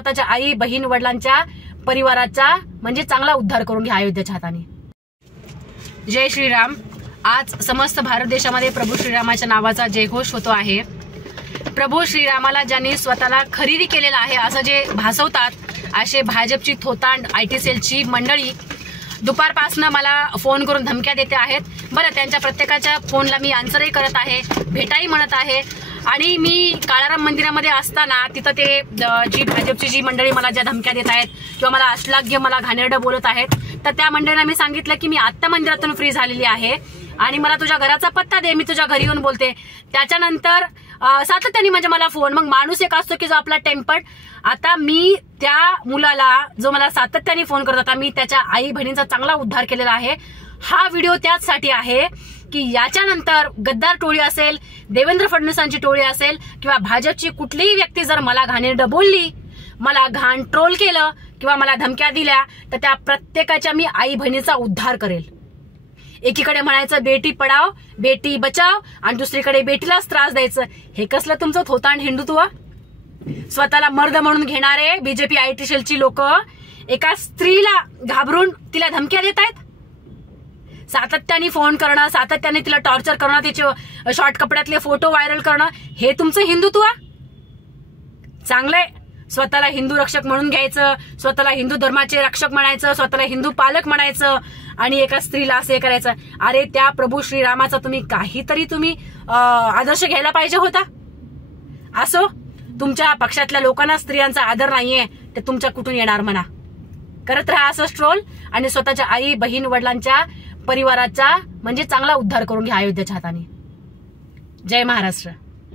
स्वतःच्या आई बहीण वडिलांच्या परिवाराचा म्हणजे चांगला उद्धार करून घ्या अयोध्येच्या हाताने। जय श्रीराम। आज समस्त भारत देशामध्ये प्रभू श्रीरामाच्या नावाचा जयघोष होतो आहे। प्रभू श्रीरामाला ज्यांनी स्वतःला खरेदी केलेला आहे असं जे भासवतात असे भाजपची थोतांड IT सेलची मंडळी दुपारपासून मला फोन करून धमक्या देते आहेत। बरं, त्यांच्या प्रत्येकाच्या फोनला मी आन्सरही करत आहे, भेटाही म्हणत आहे। आणि मी काळाराम मंदिरामध्ये असताना तिथं ते जी भाजपची जी मंडळी मला ज्या धमक्या देत आहेत किंवा मला अश्लाघ्य मला घाणेरडं बोलत आहेत तर त्या मंडळींना मी सांगितलं की मी आत्ता मंदिरातून फ्री झालेली आहे आणि मला तुझ्या घराचा पत्ता दे, मी तुझ्या घरी येऊन बोलते। त्याच्यानंतर सातत्याने म्हणजे मला फोन, मग माणूस एक असतो की जो आपला टेम्पर्ड। आता मी त्या मुलाला जो मला सातत्याने फोन करत होता मी त्याच्या आई बहिणींचा चांगला उद्धार केलेला आहे। हा व्हिडिओ त्याचसाठी आहे की याच्यानंतर गद्दार टोळी असेल, देवेंद्र फडणवीसांची टोळी असेल किंवा भाजपची कुठलीही व्यक्ती जर मला घाणेरडं बोलली, मला घाण ट्रोल केलं किंवा मला धमक्या दिल्या तर त्या प्रत्येकाच्या मी आई बहिणीचा उद्धार करेल। एकीकडे म्हणायचं बेटी पढाव बेटी बचाव आणि दुसरीकडे बेटीलाच त्रास द्यायचं, हे कसलं तुमचं थोतांड हिंदुत्व? स्वतःला मर्द म्हणून घेणारे बीजेपी IT सेलची लोक एका स्त्रीला घाबरून तिला धमक्या देत आहेत। सातत्याने फोन करणं, सातत्याने तिला टॉर्चर करणं, तिचे शॉर्ट कपड्यातले फोटो व्हायरल करणं, हे तुमचं हिंदुत्व? चांगलंय, स्वतःला हिंदू रक्षक म्हणून घ्यायचं, स्वतःला हिंदू धर्माचे रक्षक म्हणायचं, स्वतःला हिंदू पालक म्हणायचं आणि एका स्त्रीला असं करायचं। अरे त्या प्रभू श्रीरामाचा तुम्ही काहीतरी आदर्श घ्यायला पाहिजे होता। असो, तुमच्या पक्षातल्या लोकांना स्त्रियांचा आदर नाहीये ते तुमच्या कुठून येणार म्हणा। करत राहा असं ट्रोल आणि स्वतःच्या आई बहीण वडिलांच्या परिवाराचा म्हणजे चांगला उद्धार करून घ्या अयोध्येच्या हाताने। जय महाराष्ट्र।